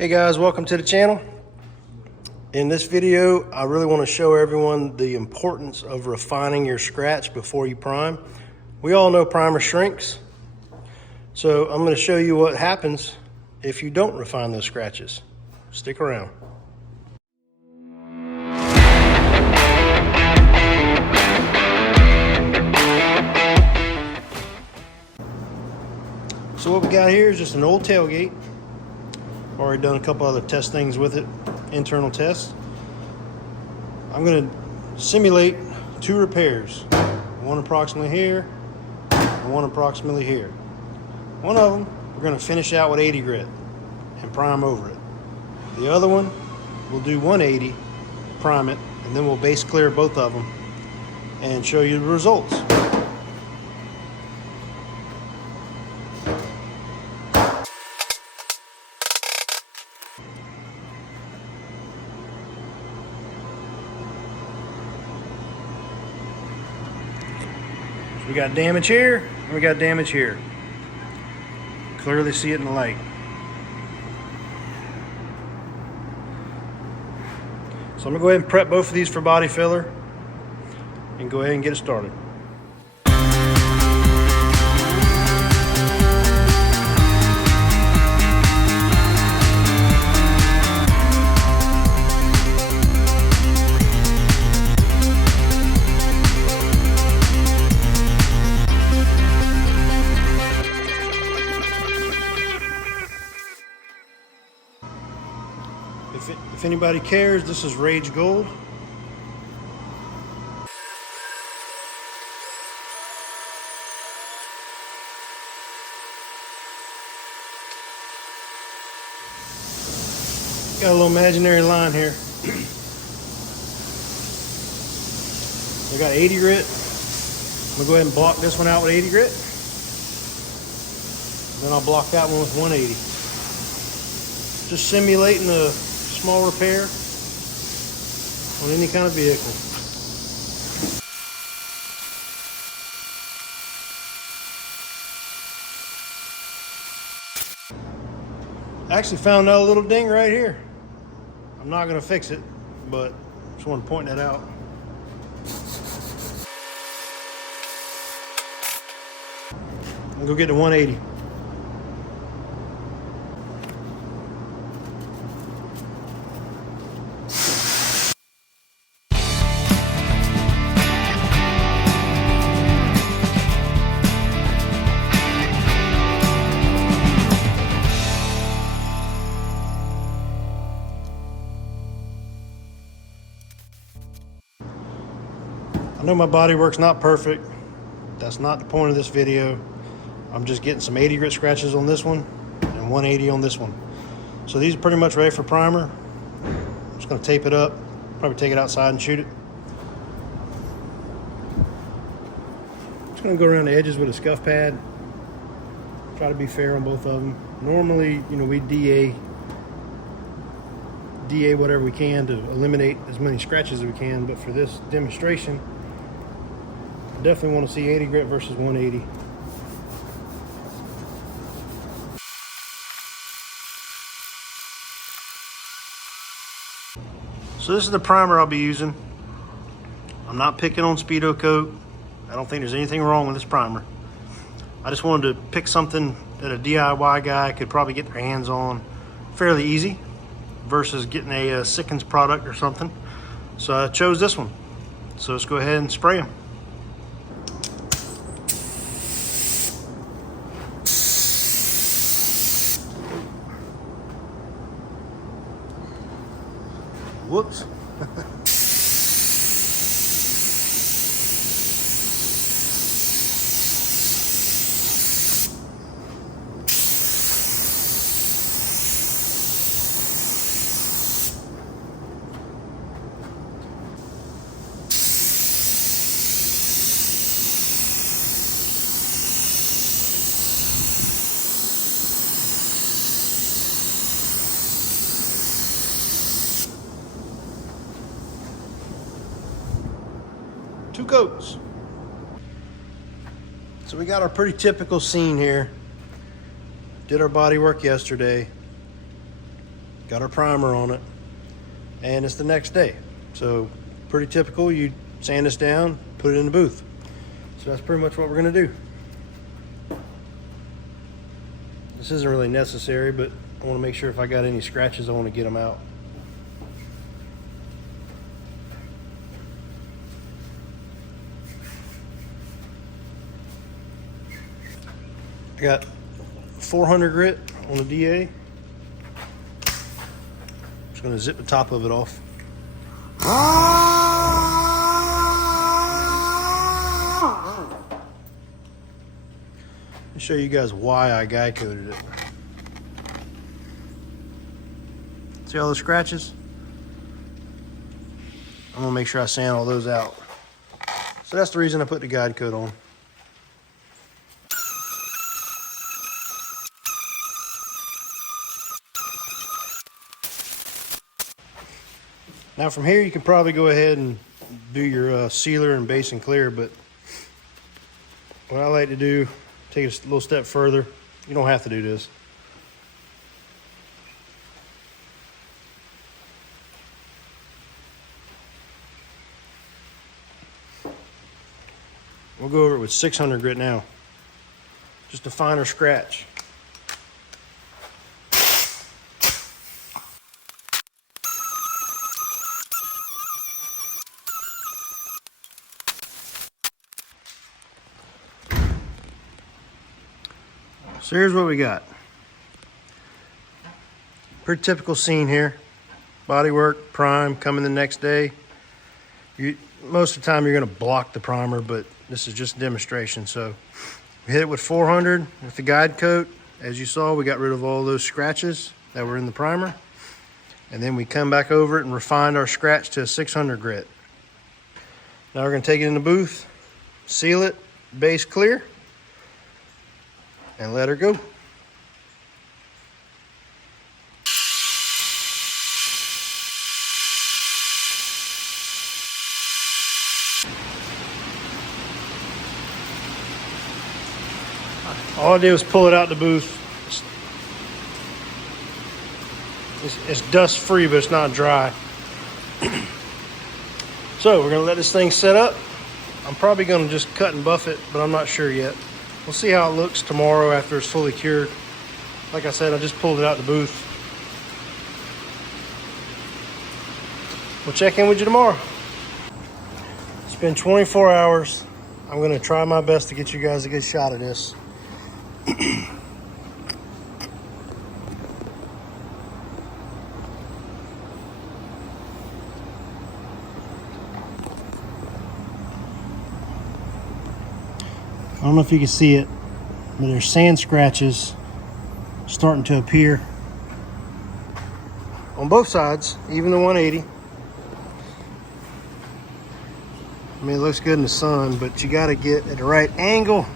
Hey guys, welcome to the channel. In this video, I really want to show everyone the importance of refining your scratch before you prime. We all know primer shrinks, so I'm going to show you what happens if you don't refine those scratches. Stick around. So what we got here is just an old tailgate. Already done a couple other test things with it, internal tests. I'm going to simulate two repairs, one approximately here and one approximately here. One of them we're going to finish out with 80 grit and prime over it. The other one we'll do 180, prime it, and then we'll base clear both of them and show you the results. We got damage here, and we got damage here. Clearly see it in the light. So I'm gonna go ahead and prep both of these for body filler and go ahead and get it started. If anybody cares, this is Rage Gold. Got a little imaginary line here. We got 80 grit. I'm gonna go ahead and block this one out with 80 grit. Then I'll block that one with 180. Just simulating a small repair on any kind of vehicle. I actually found out a little ding right here. I'm not going to fix it, but just want to point that out. I'll go get the 180. I know my bodywork's not perfect. That's not the point of this video. I'm just getting some 80 grit scratches on this one and 180 on this one. So these are pretty much ready for primer. I'm just gonna tape it up, probably take it outside and shoot it. Just gonna go around the edges with a scuff pad. Try to be fair on both of them. Normally, we DA whatever we can to eliminate as many scratches as we can, but for this demonstration, definitely want to see 80 grit versus 180. So this is the primer I'll be using. I'm not picking on Speedo Coat. I don't think there's anything wrong with this primer. I just wanted to pick something that a DIY guy could probably get their hands on fairly easy versus getting a Sickens product or something. So I chose this one. So let's go ahead and spray them. Whoops. Two coats. So we got our pretty typical scene here. Did our body work yesterday. got our primer on it, and it's the next day. So pretty typical. You sand this down, put it in the booth. So that's pretty much what we're gonna do. This isn't really necessary, but I want to make sure if I got any scratches, I want to get them out. I got 400 grit on the DA. Just going to zip the top of it off. Let me show you guys why I guide coated it. See all those scratches? I'm gonna make sure I sand all those out. So that's the reason I put the guide coat on. Now from here you can probably go ahead and do your sealer and base and clear, but what I like to do, take it a little step further. You don't have to do this. We'll go over it with 600 grit now. Just a finer scratch. So here's what we got. Pretty typical scene here. Bodywork, prime, coming the next day. Most of the time you're gonna block the primer, but this is just a demonstration. So we hit it with 400 with the guide coat. As you saw, we got rid of all those scratches that were in the primer. And then we come back over it and refined our scratch to a 600 grit. Now we're gonna take it in the booth, seal it, base clear, and let her go. All I did was pull it out the booth. It's dust free, but it's not dry. So we're gonna let this thing set up. I'm probably gonna just cut and buff it, but I'm not sure yet. We'll see how it looks tomorrow after it's fully cured. Like I said, I just pulled it out the booth. We'll check in with you tomorrow. It's been 24 hours. I'm gonna try my best to get you guys a good shot of this. I don't know if you can see it, but there's sand scratches starting to appear on both sides, even the 180. I mean, it looks good in the sun, but you got to get at the right angle.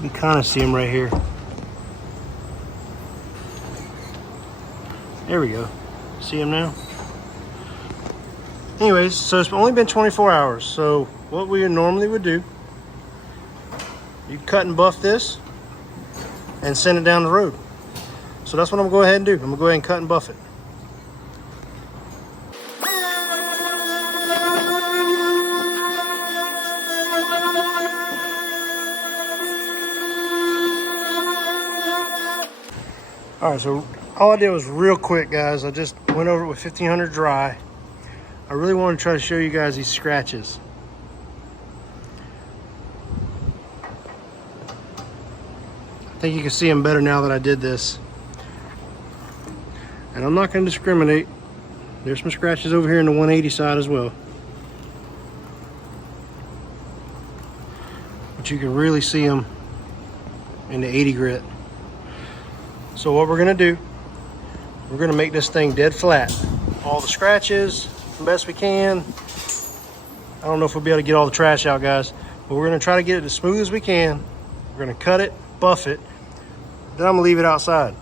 You can kind of see them right here. There we go. See them now? Anyways, so it's only been 24 hours. So what we normally would do, you cut and buff this and send it down the road. So that's what I'm gonna go ahead and do. I'm gonna go ahead and cut and buff it. All right, so all I did was real quick, guys. I just went over it with 1500 dry. I really want to try to show you guys these scratches. I think you can see them better now that I did this. And I'm not going to discriminate. There's some scratches over here in the 180 side as well. But you can really see them in the 80 grit. So what we're gonna do, we're gonna make this thing dead flat. All the scratches, the best we can. I don't know if we'll be able to get all the trash out, guys, but we're gonna try to get it as smooth as we can. We're gonna cut it, buff it, then I'm gonna leave it outside.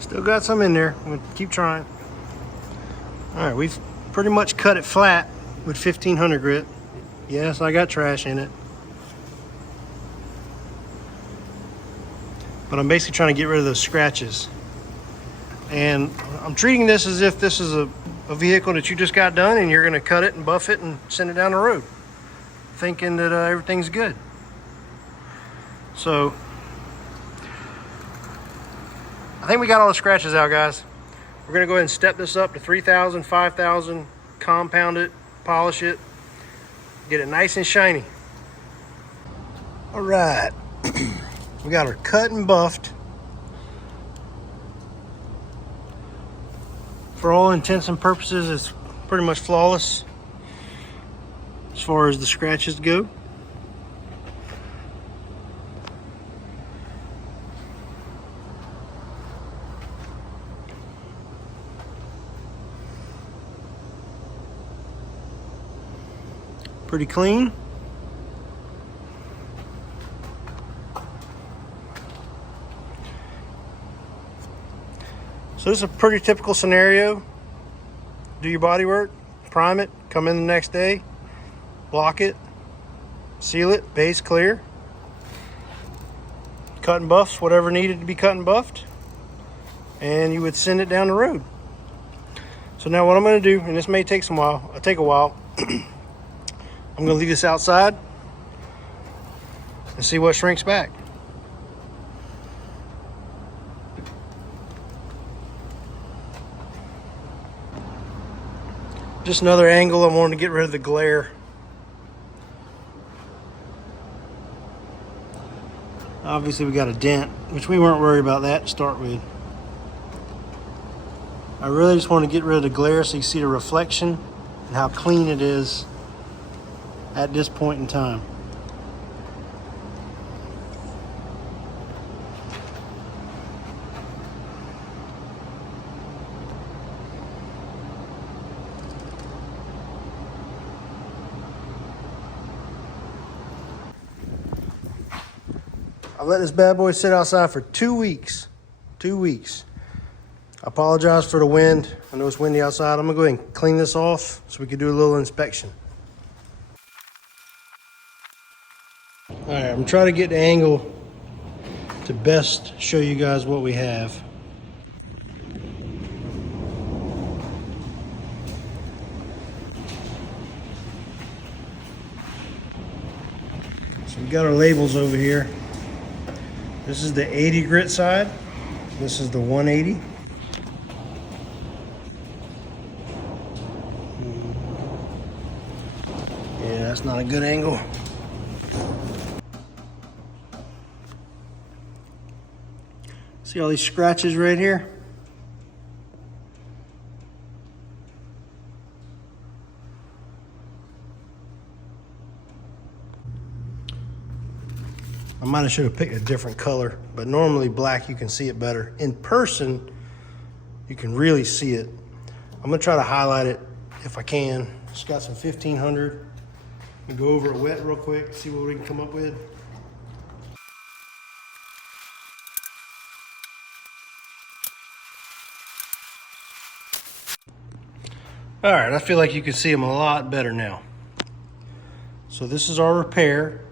Still got some in there. I'm gonna keep trying. All right, we've pretty much cut it flat with 1500 grit. Yes, I got trash in it. But I'm basically trying to get rid of those scratches. And I'm treating this as if this is a vehicle that you just got done and you're gonna cut it and buff it and send it down the road, thinking that everything's good. So, I think we got all the scratches out, guys. We're gonna go ahead and step this up to 3,000, 5,000, compound it, polish it, get it nice and shiny. All right, we got her cut and buffed. For all intents and purposes, it's pretty much flawless as far as the scratches go. Pretty clean. So this is a pretty typical scenario. Do your body work, prime it, come in the next day, block it, seal it, base clear, cut and buffs whatever needed to be cut and buffed, and you would send it down the road. So now what I'm going to do, and this may take a while, I'm going to leave this outside and see what shrinks back. Just another angle. I wanted to get rid of the glare. Obviously we got a dent, which we weren't worried about that to start with. I really just want to get rid of the glare so you see the reflection and how clean it is at this point in time. I've let this bad boy sit outside for 2 weeks. 2 weeks. I apologize for the wind. I know it's windy outside. I'm gonna go ahead and clean this off so we can do a little inspection. All right, I'm trying to get the angle to best show you guys what we have. So we got our labels over here. This is the 80 grit side. This is the 180. Yeah, that's not a good angle. See all these scratches right here? I might have should have picked a different color, but normally black you can see it better. In person, you can really see it. I'm gonna try to highlight it if I can. Just got some 1500. I'm gonna go over it wet real quick, see what we can come up with. All right, I feel like you can see them a lot better now. So this is our repair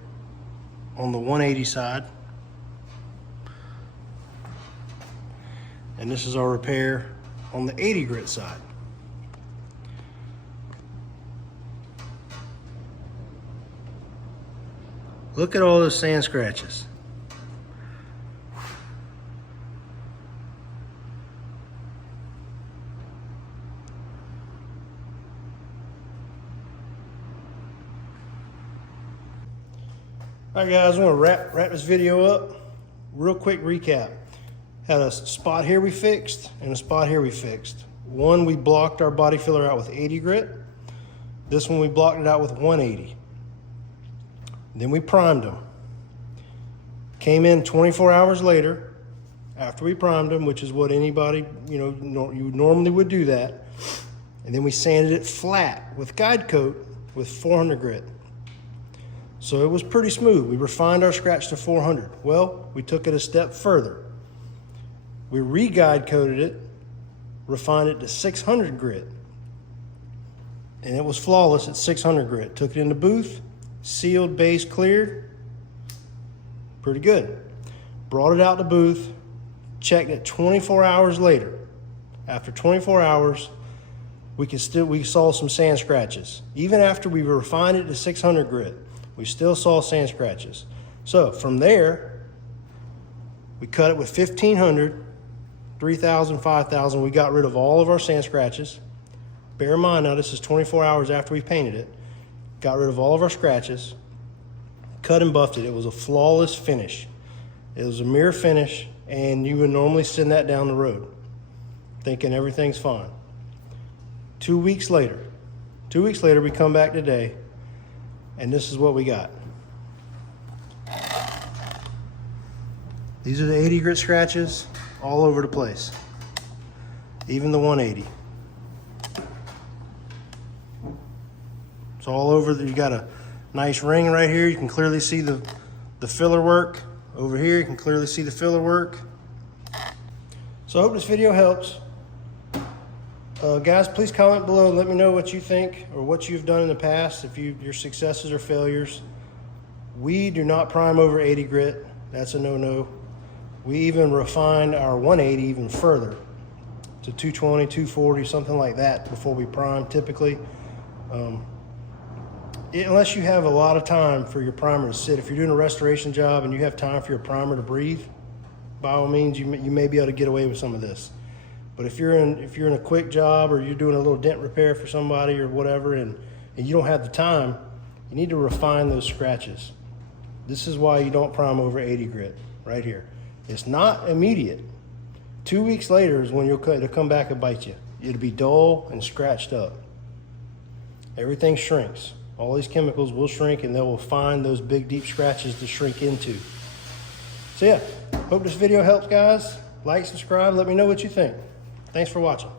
on the 180 side. And this is our repair on the 80 grit side. Look at all those sand scratches. All right, guys, I'm gonna wrap this video up. Real quick recap. Had a spot here we fixed and a spot here we fixed. One, we blocked our body filler out with 80 grit. This one, we blocked it out with 180. Then we primed them. Came in 24 hours later, after we primed them, which is what anybody, you normally would do that. And then we sanded it flat with guide coat with 400 grit. So it was pretty smooth. We refined our scratch to 400. Well, we took it a step further. We re-guide coated it, refined it to 600 grit. And it was flawless at 600 grit. Took it in the booth, sealed, base cleared. Pretty good. Brought it out the booth, checked it 24 hours later. After 24 hours, we saw some sand scratches. Even after we refined it to 600 grit, we still saw sand scratches. So from there, we cut it with 1500, 3000, 5000. We got rid of all of our sand scratches. Bear in mind now, this is 24 hours after we painted it. Got rid of all of our scratches, cut and buffed it. It was a flawless finish. It was a mirror finish, and you would normally send that down the road thinking everything's fine. 2 weeks later, we come back today, and this is what we got. These are the 80 grit scratches all over the place, even the 180. It's all over. You got a nice ring right here. You can clearly see the filler work. Over here, you can clearly see the filler work. So I hope this video helps. Guys, please comment below and let me know what you think or what you've done in the past, if your successes or failures. We do not prime over 80 grit. That's a no-no. We even refined our 180 even further to 220, 240, something like that before we prime typically. Unless you have a lot of time for your primer to sit. If you're doing a restoration job and you have time for your primer to breathe, by all means, you may be able to get away with some of this. But if you're in a quick job or you're doing a little dent repair for somebody or whatever, and you don't have the time, you need to refine those scratches. This is why you don't prime over 80 grit right here. It's not immediate. 2 weeks later is when it'll come back and bite you. It'll be dull and scratched up. Everything shrinks. All these chemicals will shrink, and they will find those big deep scratches to shrink into. So yeah, hope this video helps, guys. Like, subscribe, let me know what you think. Thanks for watching.